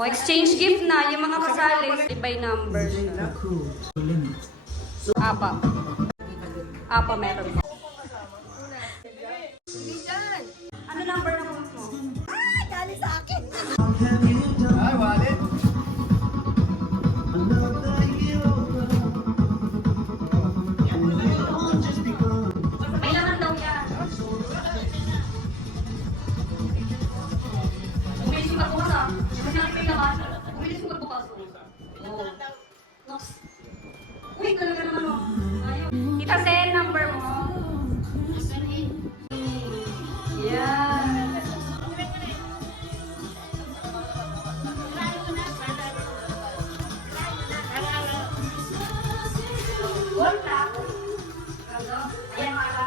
O, exchange gift na. Yung mga kasali, by number. Apa. Apa meron pa. Ano number na mo? Ah, dali sa akin. Ay, wallet. May laman daw yan. Umilis yung magbukas ah. Kasi may laman. Umilis yung magbukas. Oo. Nox. Uy, talaga naman oh. Ayun. Tita Sen, number mo. Yeah. Wala. Ayan, maka.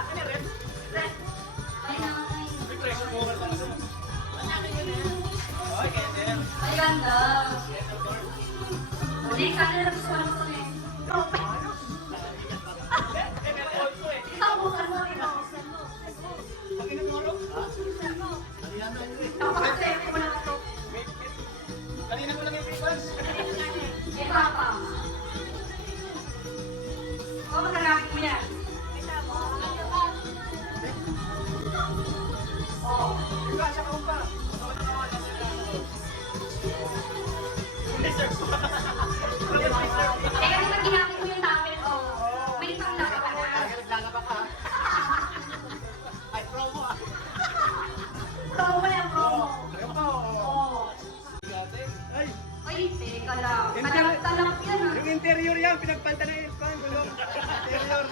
Ay, ganda. Hindi, kanya na gusto ko naman kami. Ikaw, bukan mo, ikaw. Napakasaya ko na ito. Kanina ko lang yung papers. Eh, papa. O, magagamit mo yan. Oo. Diba, siya ka pa. Eh, kasi pag ginamit mo yung towel, may isang laki ka na. Naglalaba ka. Ay, promo ah. Promo yan, promo. Ayun pa, Oo. Ay, Ay, teka lang. Talak-talak yan ah. yung interior yan, pinagpalta na yun. Gulong. Interior.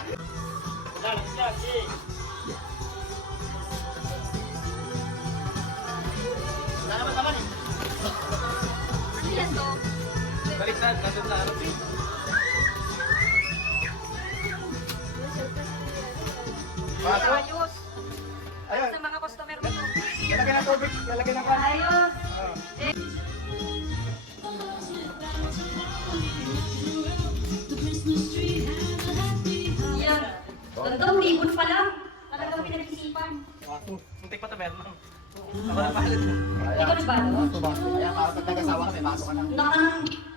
Naman eh. Ano yan to? Baliktad, nandun sa harap eh. Baso? Ayos. Ayun, Sa mga customer mo to. lalagyan ng tubig, lalagyan ng pan. Ayos. Oh. Eh, yan. Ganda, libon pa lang. Talagang pinag-isipan. Baso. Muntik pa ito, meron lang. Ako na pahalit mo. Ikaw na ba, no? Baso. Kaya para pag nag-asawa ka, may baso ka na.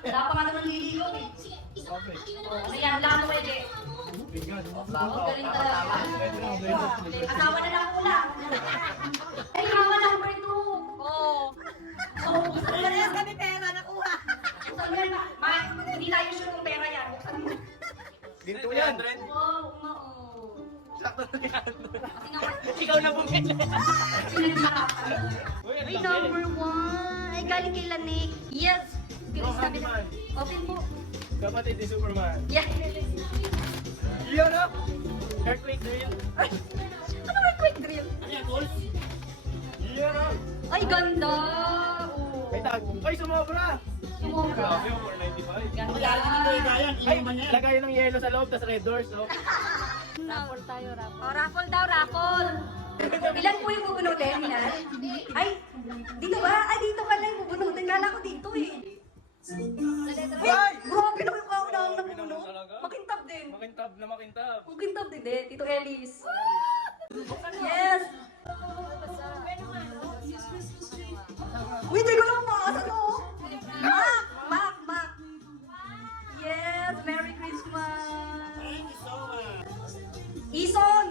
Wala pa nga naman liligaw eh. Okay. Ano yan, wala mo pwede. Oh, galing talaga. Asawa na lang kulang. Ay, asawa number 2. Oo. So, buksan mo Parehas na. kami pera nakuha. Buksan mo na. Hindi tayo sure kung pera yan. Buksan mo. Ginto yan. Wow, oo. Sakto na yan. Kasi nga, Ikaw na bumili. pinaghirapan. Ay, number 1. Ay, galing kay Lanik. Yes. Bilis sabi na. Open po. Kapatid ni Superman. Yeah. Yun na! Earthquake drill. Ano ba quick drill? Yun na! Ay, ganda. Oh. May tag. Ay, sumobra! Sumobra. Grabe, 495. Ganda. Ay, lagay ng yellow sa loob, tas red doors, no? Raffle tayo, raffle. Oh, raffle daw, raffle. Ilan po yung bubunutin, Minan? Ay, dito ba? Ay, dito pala yung bubunutin. Kala ko dito eh. Ay! Grabe na yung kaunahang nabunot. Makintab din. Makintab na makintab. Makintab din eh. Tito Ellis. Yes! Uy, hindi ko lang maasa to. Mac. Yes! Merry Christmas! Ison!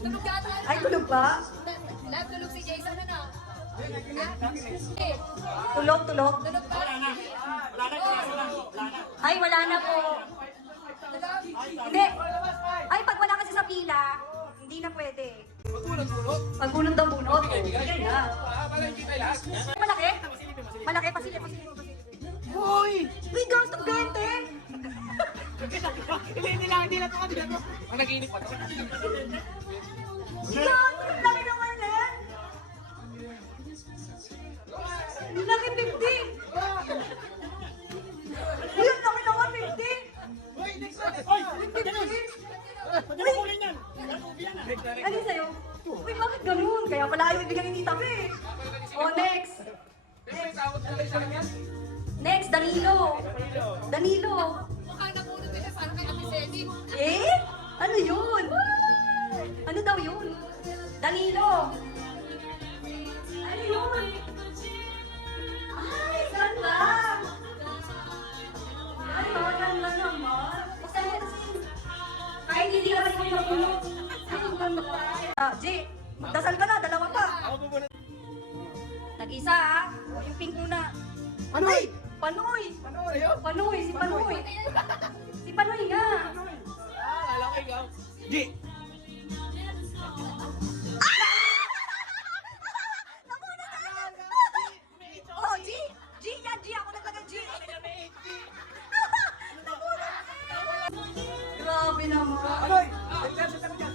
Tulog yata. Ay, tulog ba? Lab, tulog si Jason na. Tulog. Tulog pa. Ay, wala na po. Hindi. Ay, pag wala kasi sa pila, hindi na pwede. Pag bunot daw bunot. Hindi na. Malaki? Malaki, pasilip. Uy! Uy, gasto 20! Hindi na ito kanina to. Ang nag-iinip pa to. Gasto, laki naman yan! Laki 50! Uy, ang laki naman 50! Uy, next one! Uy! 50! Pwede mo kulin yan! Ano yung sa'yo? Uy, bakit ganun? Kaya pala ayaw ibigay ni Tita Pe. Oh, next! Next, Danilo! Danilo! Mukhang nabunod nila parang kay Ate Sally. Eh? Ano yun? Ano daw yun? Danilo! Ano yun? Ah, Yung pink muna. Panoy! Panoy! Panoy, ayun! Panoy, si Panoy. Si Panoy nga. Kala ko ikaw. G! Oh, G! G yan, G. Ako naglaga G. Grabe naman. Panoy! Thank you, thank you.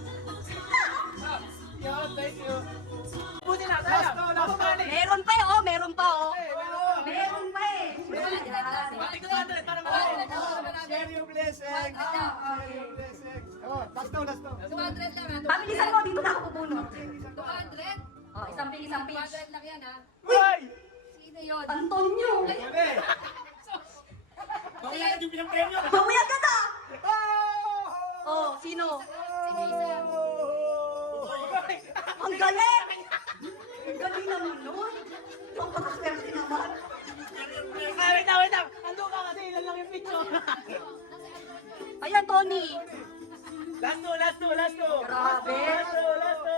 Yan, thank you. Buti na, tayo. Last money. Meron pa eh, oh. Meron pa, oh. Meron pa eh. Bati ko 200 para share your blessing. Share your blessing. Oh, last to. 200 lang ha. Pabilisan mo, dito na ako pupunod. 200? Oh, isang page. 200 lang yan ha. Uy! Sino yun? Antonio. Uli! Bakit yan yung pinampremyo? Mamaya ka na! Oh! Oh, sino? Si Jason. Ang galing! Ang galing naman nun. Napakaswerte naman. Wait lang. Ando ka kasi ilan lang yung picture. Ayan, Tony. Last to. Grabe. Last to.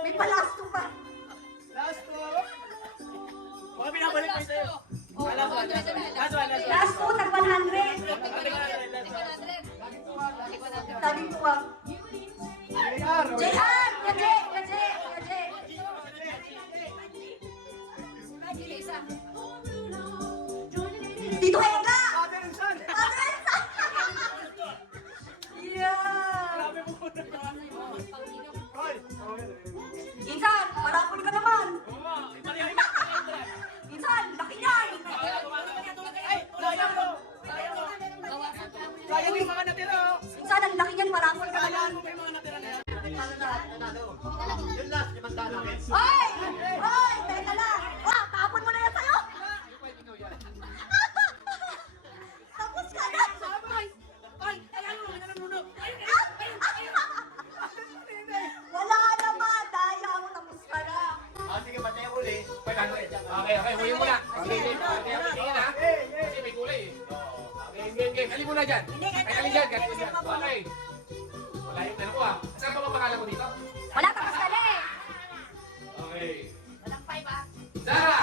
May palasto pa. Last to. Mga pinabalik ko sa'yo. Oh, Last one. Last two, tag 100. Saling tuwag. JR! Yaje! Dito Ega! Father and son. Yeah! Grabe mo po na. Hoy! Insan, parapol ka naman. Ipalihay na. Insan, laki niyan. Ay! Sayang mo! Sayang yung mga natira. Insan, ang laki niyan, parapol ka Sayang naman. mo pa yung mga natira na yan. Hoy! Hoy! Teka lang! Ah, tapon mo na yan sa'yo! Tapos ka na! Wala naman! Daya mo, tapos ka na! Sige, patay ang uli. Okay, huwi mo na. Sige, na. Kasi may kulay eh. Game. Halin mo na dyan. Halin dyan. Okay. Wala yung ano ko ah. Saan pa mapakala mo dito? Wala, tapos ka na eh! Okay. Walang 5 ha. Zara!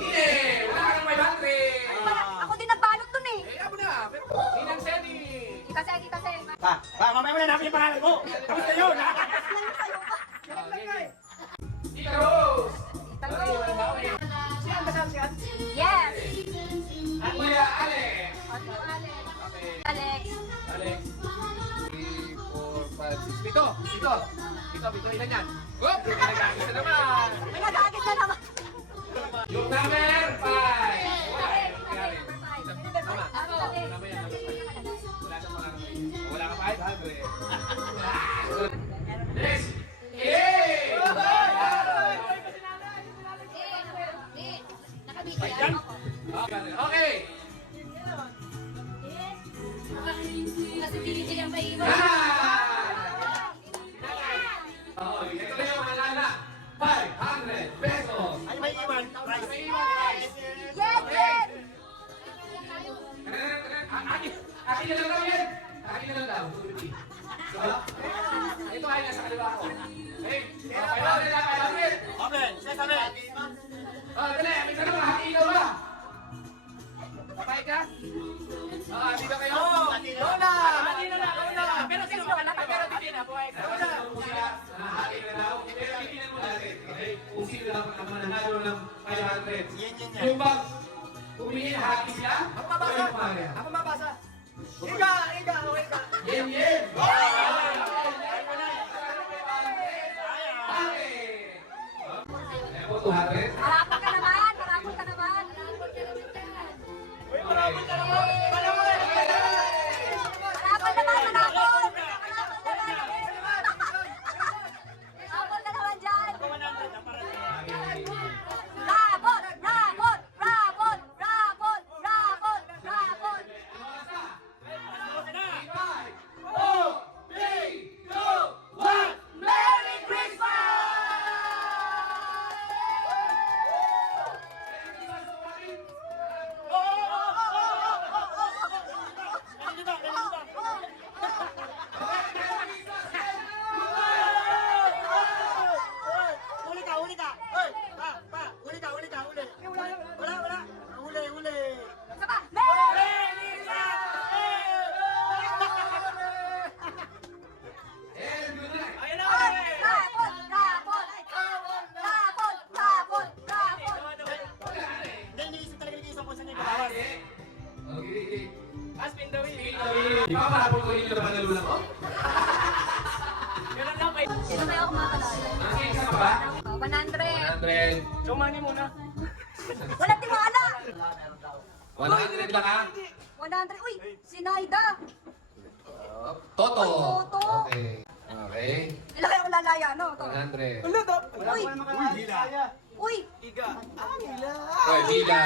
Ine! Wala ka ng 500! Ako din nagbalot dun eh! Eh, abo na. Pero, Ninang Seni! Kita sen. Mamaya mo na namin yung pangalan mo. Tapos na yun, ha? Tita Rose! Siyan ba siyan? Yes! At Kuya Alex! Alex. Alex! Alex. 3, 4, 5, 6. Pito, ilan yan? Oop! Nagagagis na naman! May nagagis na naman! Yung number 5! Wala eh. Tama. Ako. Tama yan. Wala sa mga wala ka 5? Next! Yay! Nakabit yan. Okay! Kasi hindi ang maiwan. Oo, ito na yung maalala. 500 pesos! Ay, may iwan. May iwan, guys! Yes! Akin na lang daw yan! Akin na lang daw. So, ito ay nasa kaliwa ko. Okay? 500! Amen. Siya sabi. Oh, dali, may tanong ka, hati ikaw ba? Papay ka? Hati ba kayo? Lola! Hati na lang. Pero sino wala ka? Pero titin na, buhay ka. Hati na daw. Pero titinan mo natin. Okay? Kung sino lang ang mananalo ng 500. Yan. Yung bang pumili na hati sila? Ako mabasa. Ako mabasa. Iga. Yen! Okay. 200? Marapol ka naman! Marapol ka naman! Uy, marami ka naman. Marapol naman! Marapol! Marapol ka naman dyan! Rabot! Rabot! Rabot! Rabot! Rabot! Rabot! 5, 4, 3, 2, 1. Merry Christmas! in the wheel. Di ba parapol ko yun yung napanalo ko? Ganun lang kayo. Sino kaya ako makalala? Okay, isa ka ba? 100. 100. So, money muna. Walang tiwala! 100 lang ha? 100. Uy, si Naida! Toto. Ay, Toto. Okay. Okay. Ilan kaya ako lalaya, no? To. 100. Uy! Uy! Oy, Bila.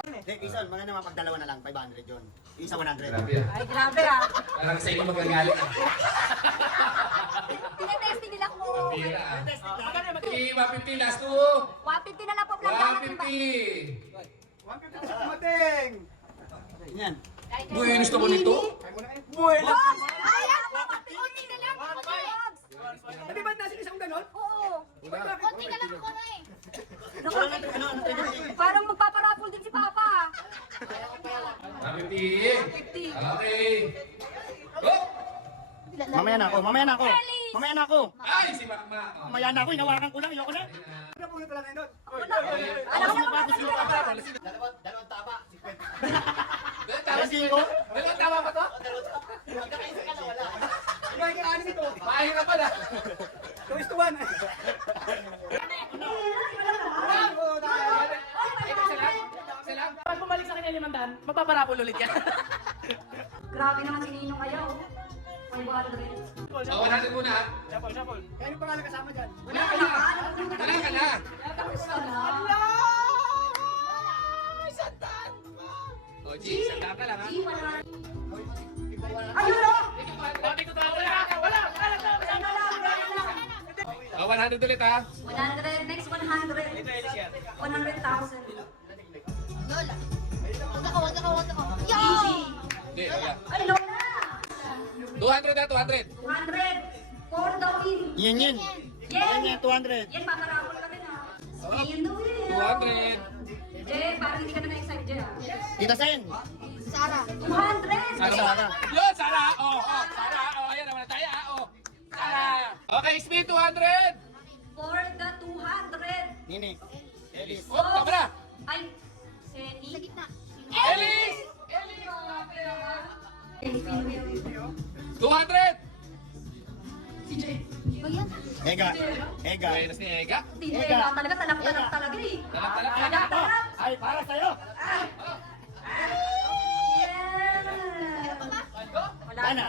Hindi, Quezon, maganda naman pag dalawa na lang, 500 yun. Isa 100. Grabe ah. Ay, grabe ah. Parang sa inyo magagalit ah. Tinetesting nila kung Pira ah. Okay, 150 last two. 150 na lang po vlog natin. 150. Mating! Yan. Uy, gusto mo nito? Ay, konti na lang. Vlogs. Di ba nasa isang ganon? Oo. Konti na lang ako na eh. Parang magpaparapol din si Papa. 150. Okay. Go! Mamaya na ako, mamaya na ako. Mamaya na ako. Ay, si Makma. Mamaya na ako, inawakan ko lang, ayoko na. Ano po nito lang yun? Alam ko na kung Dalawang taba, 50. Tama si ko? Dalawang tama pa to? Magkakaisa ka na, wala. Ano yung kakanin ito? Mahirapan ah. 2:1. Pag bumalik sa kanya 500, magpaparapol ulit yan. Grabe naman si Ninong kayo. Ay, wala rin. Oh, 100 muna ah. Kaya yung pangalan kasama dyan. Wala ka na. Wala ka na. Oh, G, sanda ka lang ha. Ayun o! Oh, 100 ulit ha. 100, next 100. 100,000. Lola. Wag ako. Yo! Hindi, wala. Ay, Lola! 200 na, 200. 200 for the win. Yan, yan. Yan, Yen! yan, 200. Yen, paparapol ka rin ha. Stay in the wheel. 200. Jen, parang hindi ka na na-excite Jen ha. Tita Sen. Sara. 200! Sara. Yun, Sara. Oh, Sara. Oh, ayan naman tayo ha. Oh, Sara. Okay, speed 200. For the 200. Nini. Elis. Oh, tama na. Ay, Seni. Sa gitna. Ellis. Ellie Pinuel. 200. Ba yan? Ega. Ega. Buenas ni Ega. Hindi na talaga, talak-talak talaga eh. Talak-talak. Talak-talak. Ay, para sa'yo. Yeah. Wala Ana. na.